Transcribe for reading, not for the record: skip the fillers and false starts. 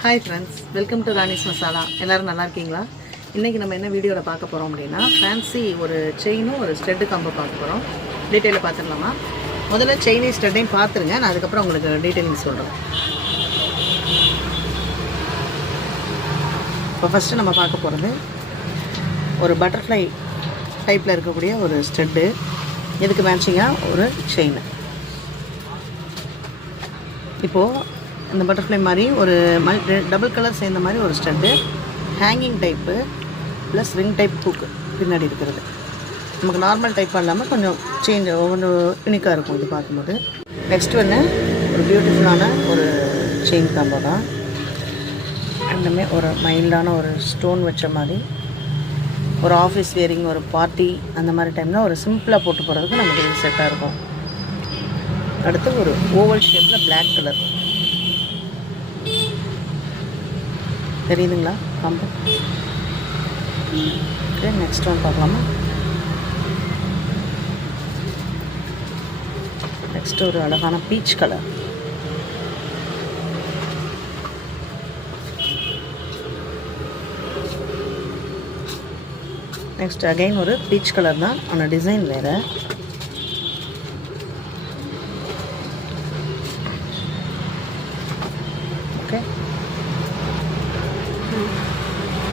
Hi friends, welcome to Rani's masala. எல்லோரும் நல்லா இருக்கீங்களா? இன்றைக்கி நம்ம என்ன வீடியோவில் பார்க்க போகிறோம் அப்படின்னா, ஃபேன்சி ஒரு செயினும் ஒரு ஸ்டெட்டு காம்போ பார்க்க போகிறோம். டீட்டெயிலில் பார்த்துடலாமா? முதல்ல செயினையும் ஸ்டெட்டையும் பார்த்துருங்க, நான் அதுக்கப்புறம் உங்களுக்கு டீட்டெயிலிங் சொல்கிறேன். இப்போ ஃபஸ்ட்டு நம்ம பார்க்க போகிறது ஒரு பட்டர்ஃப்ளை டைப்பில் இருக்கக்கூடிய ஒரு ஸ்டெட்டு. இதுக்கு மேட்சிங்காக ஒரு செயின். இப்போது இந்த பட்டர்ஃப்ளை மாதிரி ஒரு டபுள் கலர் சேர்ந்த மாதிரி ஒரு stud, hanging type plus ring type hook பின்னாடி இருக்கிறது. நமக்கு நார்மல் டைப்பாக இல்லாமல் கொஞ்சம் சேஞ்ச் ஒவ்வொன்று யூனிக்காக இருக்கும் இது பார்க்கும்போது. நெக்ஸ்ட் ஒன்று ஒரு பியூட்டிஃபுல்லான ஒரு செயின் காம்போ தான். ரெண்டுமே ஒரு மைல்டான ஒரு ஸ்டோன் வச்ச மாதிரி, ஒரு ஆஃபீஸ் வேரிங், ஒரு பார்ட்டி அந்த மாதிரி டைமில் ஒரு சிம்பிளாக போட்டு போகிறதுக்கு நமக்கு இது செட்டாக இருக்கும். அடுத்து ஒரு ஓவல் ஷேப்பில் பிளாக் கலர் தெரியுதுங்களா காம்போ? ஓகே, நெக்ஸ்ட் ஒன் பார்க்கலாமா? நெக்ஸ்ட் ஒரு அழகான பீச் கலர். நெக்ஸ்ட் அகைன் ஒரு பீச் கலர் தான், ஆனால் டிசைன் வேறு.